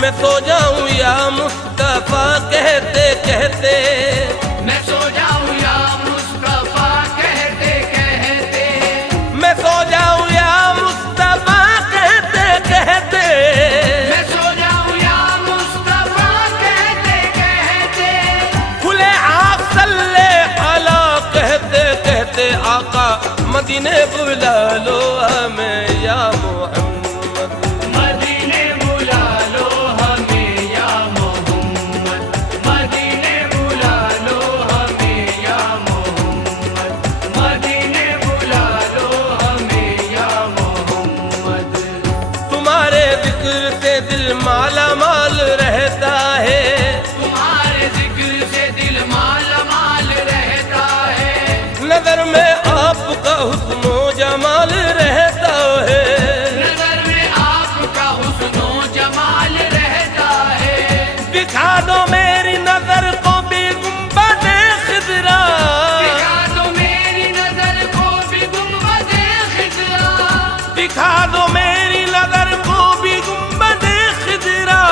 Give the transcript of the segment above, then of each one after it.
میں سو جاؤں یا مصطفیٰ کہتے کہتے، میں سو جاؤں یا مصطفیٰ کہتے کہتے، میں سو جاؤں یا مصطفیٰ کہتے کہتے، میں سو جاؤں یا مصطفیٰ کہتے کہتے، کھلے آنکھ صلی علی کہتے کہتے، آقا مدینے بلا لو ہمیں یا محمد، مدینے بلا لو ہمیں یا محمد، مدینے بلا لو ہمیں یا محمد، مدینے بلا لو ہمیں یا محمد۔ تمہارے ذکر سے دل مالا مال رہتا ہے، تمہارے ذکر سے دل مالا مال رہتا ہے، نظر میں آپ کا حسن و جمال رہتا ہے، نظر میں آپ کا حسن و جمال رہتا ہے، دکھا دو میری نظر کو بھی گنبد خضرا، دکھا دو میری نظر کو بھی گنبد خضرا، دکھا دو میری نظر کو بھی گنبد خضرا،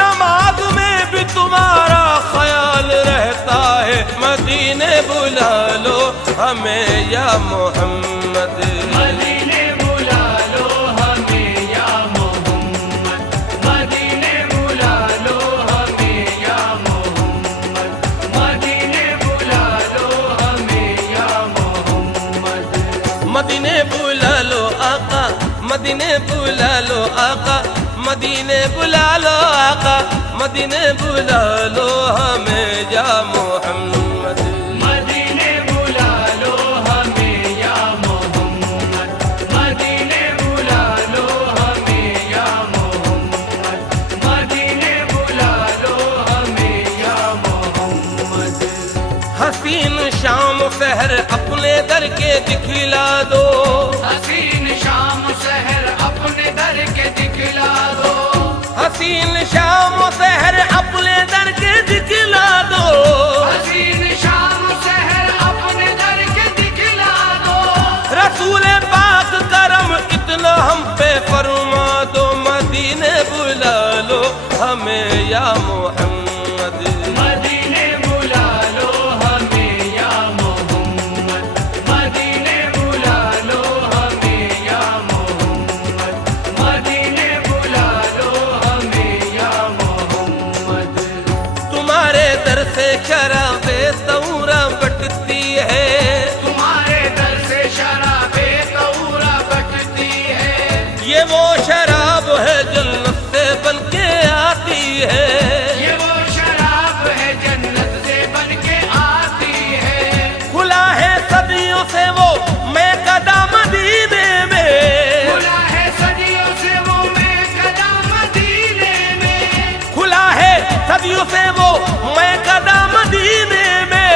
نماز میں بھی تمہارا خیال رہتا ہے، مدینے بلا لو ہمیں یا محمد، مدینے بلا لو ہمیں یا محمد، مدینے بلا لو ہمیں یا محمد، مدینے بلا لو ہمیں یا محمد، مدینے بلا لو آقا، مدینے بلا لو آقا، مدینے بلا لو آقا، مدینے بلا لو ہمیں یا محمد، مدینے بلا لو ہمیں یا محمد، مدینے بلا لو ہمیں یا محمد، مدینے بلا لو ہمیں یا محمد۔ حسین شام سحر اپنے در کے دکھلا دو، حسین شام سحر اپنے در کے دکھلا دو، حسین شام سحر اپنے در کے دکھلا دو، حسین شام سحر اپنے در کے دکھلا دو، رسول پاک کرم اتنا ہم پہ فرما دو، مدینے بلا لو ہمیں یا محمد، مدینے بلا لو ہمیں یا محمد، مدینے بلا لو ہمیں یا محمد، مدینے بلا لو ہمیں یا محمد۔ تمہارے در سے شراب طورا بٹتی ہے، تمہارے در سے شراب طورا بٹتی ہے، یہ وہ شراب ہے جنت سے بن کے آتی ہے، یہ وہ شراب ہے جنت سے بن کے آتی ہے، کھلا ہے صدیوں سے وہ میں قدم مدینے میں، کھلا ہے صدیوں سے وہ میں قدم مدینے میں، کھلا ہے صدیوں سے وہ میں قدم مدینے میں،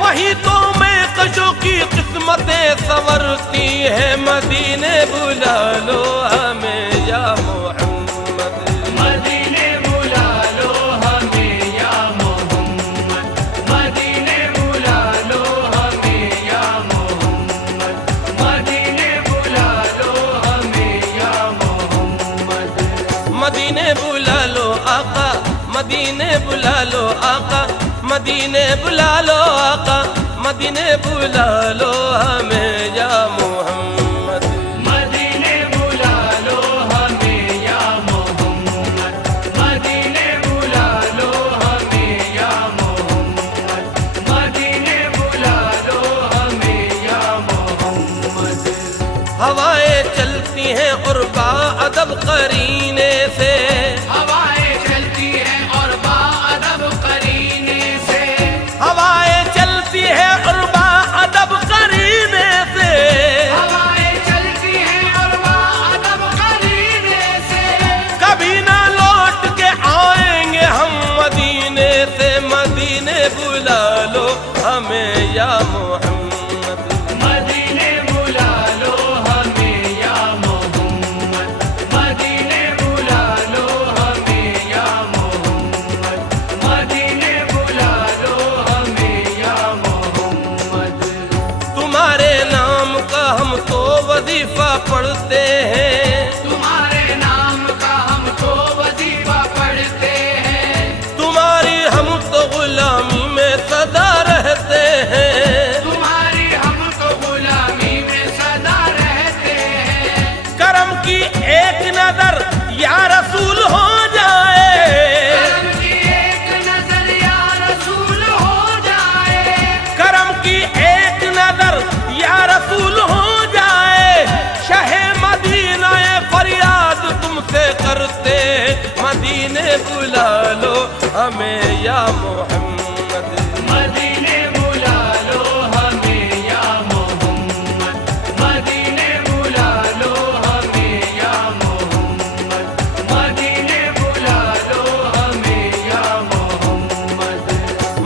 وہی تو میں کشوں کی قسمتیں سنورتی ہے، مدینے بلا لو ہمیں یا محمد، مدینے بلا لو ہمیں یا محمد، مدینے بلا لو ہمیں یا محمد، مدینے بلا لو ہمیں یا محمد، مدینے بلا لو آقا، مدینے بلا لو آقا، مدینے بلا لو آقا، مدینے بلا لو ہمیں یا محمد، مدینے بلا لو ہمیں یا محمد، مدینے بلا لو ہمیں یا محمد، مدینے بلا لو ہمیں یا محمد۔ ہوائیں چلتی ہیں اور با ادب قرینے سے، ہوائیں چلتی ہیں اور باادب قرینے سے، ہوائیں چلتی ہیں اور با ادب قرینے سے، ہوائیں چلتی ہیں اور باادب قرینے سے، کبھی نہ لوٹ کے آئیں گے ہم مدینے سے، مدینے بلا لو ہمیں یا محمد، مدینے بلا لو ہمیں یا محمد، مدینے بلا لو ہمیں یا محمد مدینے بلا لو ہمیں یا محمد مدینے بلا لو ہمیں یا محمد مدینے بلا لو ہمیں یا محمد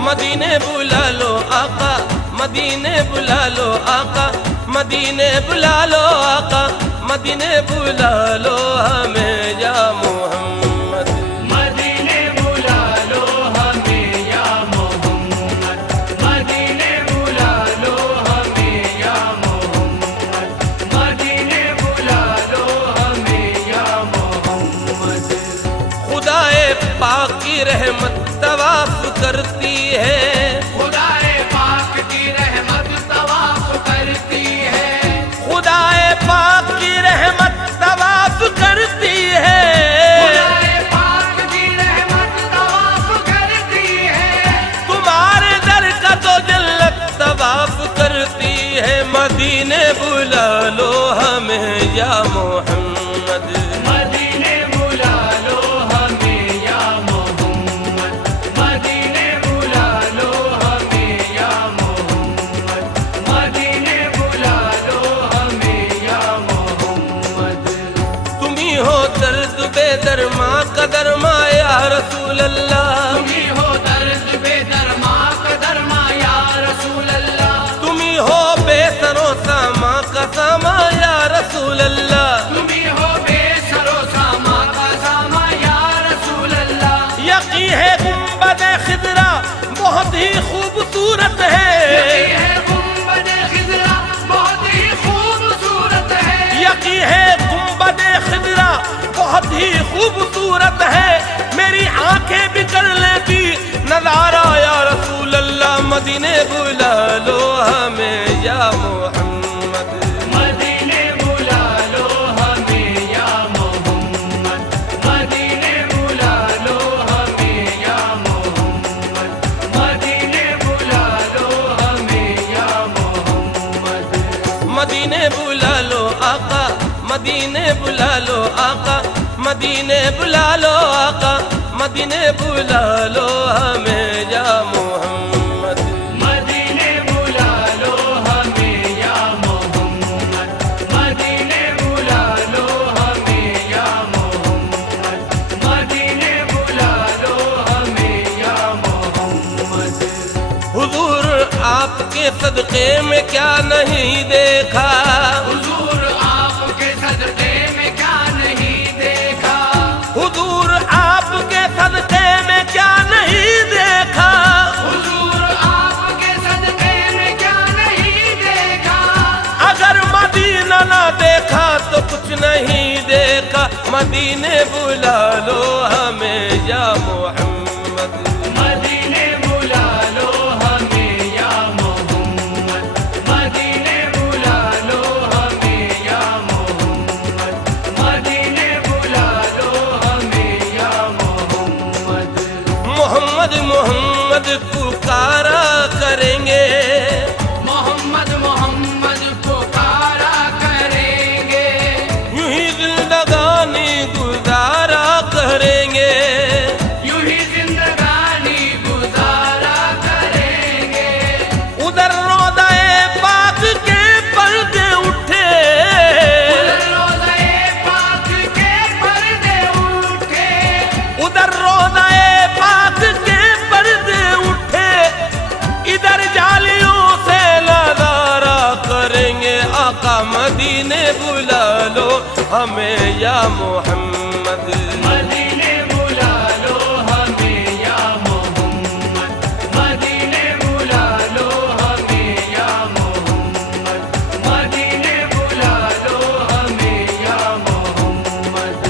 مدینے بلا لو آقا مدینے بلا لو آقا مدینے بلا لو آقا مدینے بلا لو ہمیں یا محمد مدینے بلا لو ہمیں یا محمد مدینے بلا لو ہمیں یا محمد مدینے بلا لو ہمیں یا محمد خدائے پاک کی رحمت طواف کرتی ہے خدائے پاک کی رحمت طواف کرتی ہے خدائے پاک کی رحمت طواف کرتی ہے خدائے پاک کی رحمت طواف کرتی ہے تمہارے در کا تو جنت طواف کرتی ہے مدینے بلا لو ہمیں یا محمد مدینے بلا لو ہمیں یا محمد مدینے بلا لو ہمیں یا محمد مدینے بلا لو ہمیں یا محمد تم ہی ہو درد بے درما کا درما یا رسول اللہ تم ہی ہو درد بے درما کا درما یا رسول اللہ تم ہی ہو بے سرو ساما کا ساما یا رسول اللہ تم ہی ہو بے سرو ساما کا ساما یا رسول اللہ یقین ہے گنبد خضرا بہت ہی خوبصورت یہ ہے ہے گنبد خضرا بہت ہی خوبصورت ہے یقین ہے گنبد خضرا بہت ہی خوبصورت ہے میری آنکھیں بھی کر لیتی نظارہ یا رسول اللہ مدینے بلا لو ہمیں یا محمد مدینے بلا لو ہمیں یا محمد مدینے بلا لو ہمیں یا محمد مدینے بلا لو ہمیں یا محمد مدینے بلا لو آقا مدینے بلا لو آقا مدینے بلا لو آقا مدینے بلا لو ہمیں یا محمد مدینے بلا لو ہمیں یا محمد مدینے بلا لو ہمیں یا محمد مدینے بلا لو ہمیں یا محمد حضور آپ کے صدقے میں کیا نہیں دیکھا حضور آپ کے صدقے میں کیا نہیں دیکھا حضور آپ کے صدقے میں کیا نہیں دیکھا حضور آپ کے صدقے میں کیا نہیں دیکھا اگر مدینہ نہ دیکھا تو کچھ نہیں دیکھا مدینے بلا لو ہمیں یا محمد مدینے بلا لو ہمیں یا محمد مدینے بلا لو ہمیں یا محمد مدینے بلا لو ہمیں یا محمد محمد محمد پکارا کریں گے محمد محمد پکارا کریں گے یوں ہی زندگانی گزارا کریں گے یوں ہی زندگانی گزارا کریں گے ادھر روضہ پاک کے پردے اٹھے روضہ پاک کے پردے اٹھے ادھر روضہ پاک کے پردے اٹھے ادھر جالیوں سے نظارہ کریں گے آقا مدینے بلا لو ہمیں یا محمد مدینے بلا لو ہمیں یا محمد مدینے بلا لو ہمیں یا محمد مدینے بلا لو ہمیں یا محمد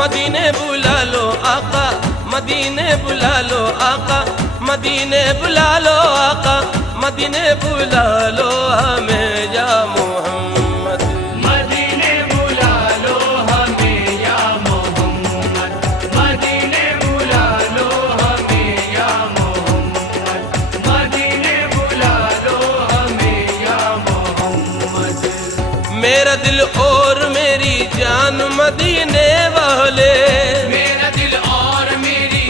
مدینے بلا لو آقا مدینے بلا لو آقا مدینے بلا لو آقا مدینے بلا لو ہمیں یا محمد مدینے بلا لو ہمیں یا محمد مدینے بلا لو ہمیں یا محمد مدینے بلا لو ہمیں یا محمد میرا دل اور میری جان مدینے والے میرا دل اور میری